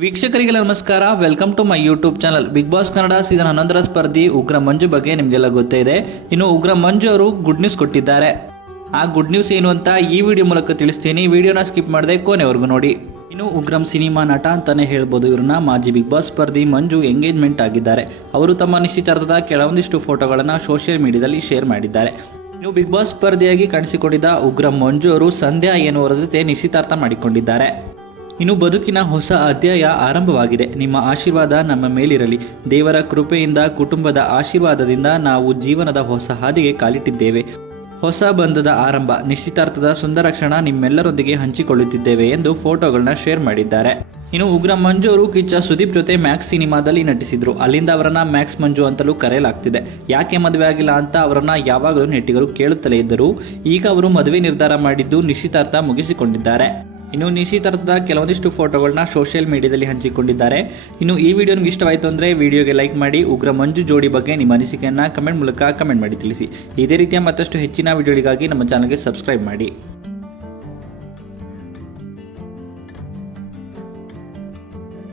ವೀಕ್ಷಕರಿಗೆಲ್ಲ ನಮಸ್ಕಾರ. Welcome to my YouTube channel Bigg Boss Kannada season ಹನ್ನೊಂದರ ಸ್ಪರ್ಧಿ ಉಗ್ರ ಮಂಜು ಬಗ್ಗೆ ನಿಮಗೆಲ್ಲ ಗೊತ್ತೇ ಇದೆ ಇನ್ನು ಉಗ್ರ ಮಂಜು ಅವರು ಗುಡ್ ನ್ಯೂಸ್ ಕೊಟ್ಟಿದ್ದಾರೆ. ಆ ಗುಡ್ ನ್ಯೂಸ್ ಏನು ಅಂತ ಈ ವಿಡಿಯೋ ಮೂಲಕ ತಿಳಿಸ್ತೀನಿ. ವಿಡಿಯೋನ ಸ್ಕಿಪ್ ಮಾಡದೆ ಕೊನೆವರೆಗೂ ನೋಡಿ. ಇನ್ನು ಉಗ್ರಂ ಸಿನಿಮಾ ನಟ ಅಂತಾನೆ ಹೇಳ್ಬೋದು ಇವ್ರನ್ನ. ಮಾಜಿ ಬಿಗ್ ಬಾಸ್ ಸ್ಪರ್ಧಿ ಮಂಜು ಎಂಗೇಜ್ಮೆಂಟ್ ಆಗಿದ್ದಾರೆ. ಅವರು ತಮ್ಮ ನಿಶ್ಚಿತಾರ್ಥದ ಕೆಲವೊಂದಿಷ್ಟು ಫೋಟೋಗಳನ್ನು ಸೋಷಿಯಲ್ ಮೀಡಿಯಾದಲ್ಲಿ ಶೇರ್ ಮಾಡಿದ್ದಾರೆ. ಇನ್ನು ಬಿಗ್ ಬಾಸ್ ಸ್ಪರ್ಧಿಯಾಗಿ ಕಾಣಿಸಿಕೊಂಡಿದ್ದ ಉಗ್ರಂ ಮಂಜು ಅವರು ಸಂಧ್ಯಾ ಎನ್ನುವರ ಜೊತೆ ನಿಶ್ಚಿತಾರ್ಥ ಮಾಡಿಕೊಂಡಿದ್ದಾರೆ. ಇನ್ನು ಬದುಕಿನ ಹೊಸ ಅಧ್ಯಾಯ ಆರಂಭವಾಗಿದೆ. ನಿಮ್ಮ ಆಶೀರ್ವಾದ ನಮ್ಮ ಮೇಲಿರಲಿ. ದೇವರ ಕೃಪೆಯಿಂದ, ಕುಟುಂಬದ ಆಶೀರ್ವಾದದಿಂದ ನಾವು ಜೀವನದ ಹೊಸ ಹಾದಿಗೆ ಕಾಲಿಟ್ಟಿದ್ದೇವೆ. ಹೊಸ ಬಂಧದ ಆರಂಭ. ನಿಶ್ಚಿತಾರ್ಥದ ಸುಂದರ ಕ್ಷಣ ನಿಮ್ಮೆಲ್ಲರೊಂದಿಗೆ ಹಂಚಿಕೊಳ್ಳುತ್ತಿದ್ದೇವೆ ಎಂದು ಫೋಟೋಗಳನ್ನ ಶೇರ್ ಮಾಡಿದ್ದಾರೆ. ಇನ್ನು ಉಗ್ರ ಮಂಜು ಅವರು ಕಿಚ್ಚ ಸುದೀಪ್ ಜೊತೆ ಮ್ಯಾಕ್ಸ್ ಸಿನಿಮಾದಲ್ಲಿ ನಟಿಸಿದ್ರು. ಅಲ್ಲಿಂದ ಅವರನ್ನ ಮ್ಯಾಕ್ಸ್ ಮಂಜು ಅಂತಲೂ ಕರೆಯಲಾಗ್ತಿದೆ. ಯಾಕೆ ಮದುವೆ ಆಗಿಲ್ಲ ಅಂತ ಅವರನ್ನ ಯಾವಾಗಲೂ ನೆಟ್ಟಿಗರು ಕೇಳುತ್ತಲೇ ಇದ್ದರು. ಈಗ ಅವರು ಮದುವೆ ನಿರ್ಧಾರ ಮಾಡಿದ್ದು ನಿಶ್ಚಿತಾರ್ಥ ಮುಗಿಸಿಕೊಂಡಿದ್ದಾರೆ. ಇನ್ನು ನಿಶ್ಚಿತಾರ್ಥದ ಕೆಲವೊಂದಿಷ್ಟು ಫೋಟೋಗಳನ್ನ ಸೋಷಿಯಲ್ ಮೀಡಿಯಾದಲ್ಲಿ ಹಂಚಿಕೊಂಡಿದ್ದಾರೆ. ಇನ್ನು ಈ ವಿಡಿಯೋ ನಿಮ್ಗೆ ಇಷ್ಟವಾಯಿತು ಅಂದರೆ ವಿಡಿಯೋಗೆ ಲೈಕ್ ಮಾಡಿ, ಉಗ್ರ ಮಂಜು ಜೋಡಿ ಬಗ್ಗೆ ನಿಮ್ಮ ಅನಿಸಿಕೆಯನ್ನು ಕಮೆಂಟ್ ಮೂಲಕ ಕಮೆಂಟ್ ಮಾಡಿ ತಿಳಿಸಿ. ಇದೇ ರೀತಿಯ ಮತ್ತಷ್ಟು ಹೆಚ್ಚಿನ ವಿಡಿಯೋಗಳಿಗಾಗಿ ನಮ್ಮ ಚಾನಲ್ಗೆ ಸಬ್ಸ್ಕ್ರೈಬ್ ಮಾಡಿ.